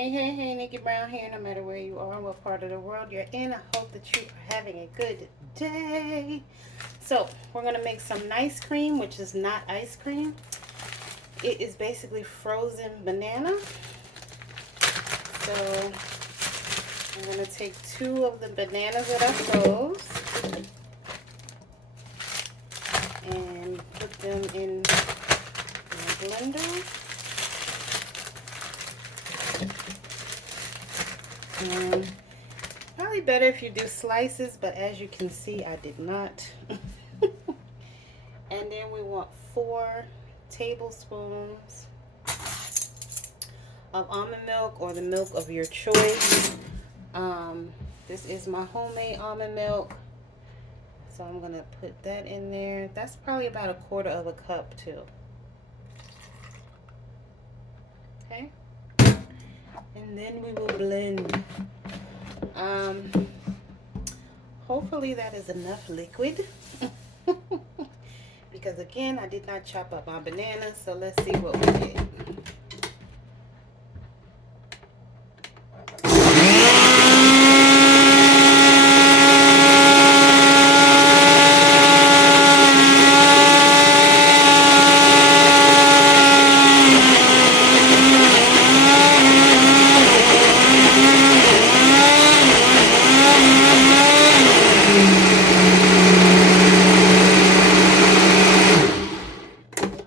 Hey, Nikki Brown here. No matter where you are, what part of the world you're in, I hope that you are having a good day. So, we're going to make some nice cream, which is not ice cream. It is basically frozen banana. So, I'm going to take 2 of the bananas that I froze and put them in my blender. And probably better if you do slices, but as you can see, I did not. And then we want 4 tablespoons of almond milk or the milk of your choice. This is my homemade almond milk, so I'm gonna put that in there. That's probably about 1/4 of a cup too. Okay, and then we will blend. Hopefully that is enough liquid. Because again, I did not chop up my banana, so let's see what we get.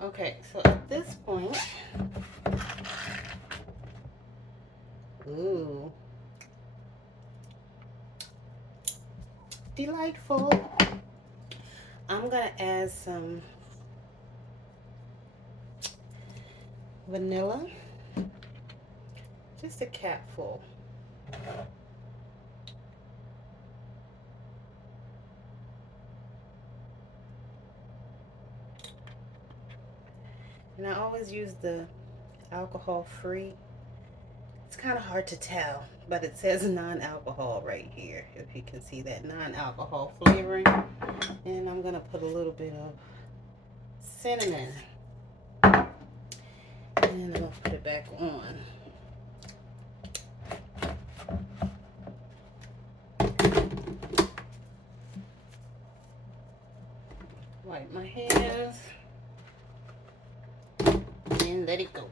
Okay, so at this point, ooh, delightful. I'm gonna add some vanilla, just a capful. And I always use the alcohol free. It's kind of hard to tell, but it says non-alcohol right here, if you can see that non-alcohol flavoring. And I'm gonna put a little bit of cinnamon, and I'm gonna put it back on. Wipe my hands and let it go.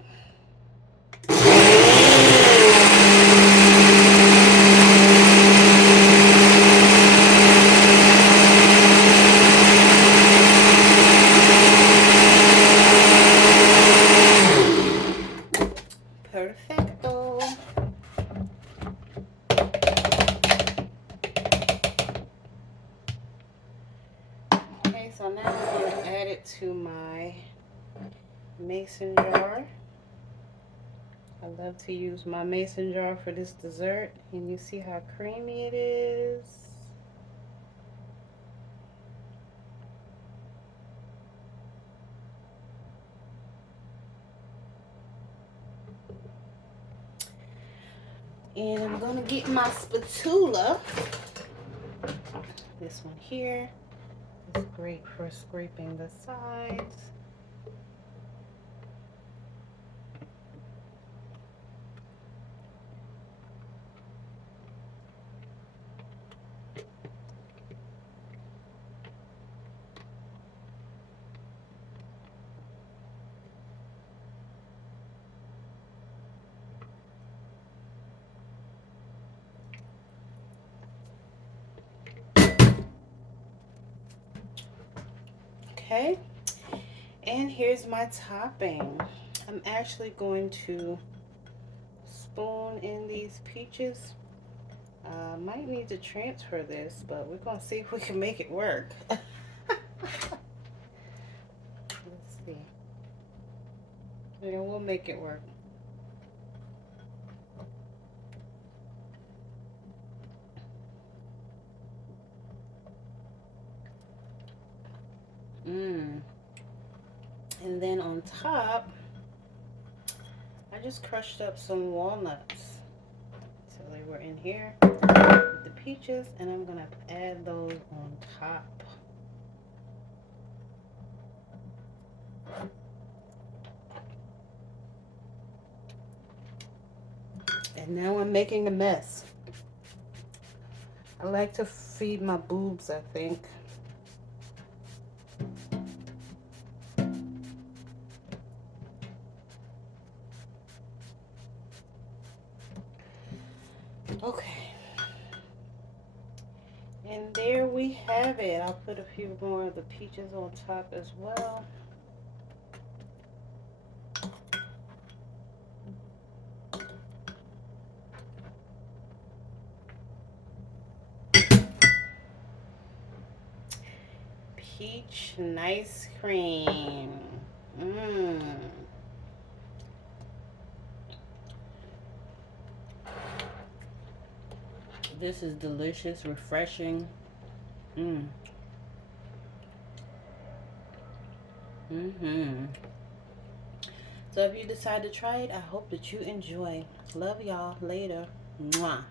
Perfecto. Okay, so now I'm going to add it to my mason jar. I love to use my mason jar for this dessert, and you see how creamy it is. And I'm gonna get my spatula. This one here is great for scraping the sides. Okay, and here's my topping. I'm actually going to spoon in these peaches. Might need to transfer this, but we're gonna see if we can make it work. Let's see. Yeah, we'll make it work. And then on top, I just crushed up some walnuts. So they were in here with the peaches, and I'm gonna add those on top. And now I'm making a mess. I like to feed my boobs, I think. Okay. And there we have it. I'll put a few more of the peaches on top as well. Peach nice cream. Mmm. This is delicious, refreshing. Mmm. Mm-hmm. So if you decide to try it, I hope that you enjoy. Love y'all. Later. Mwah.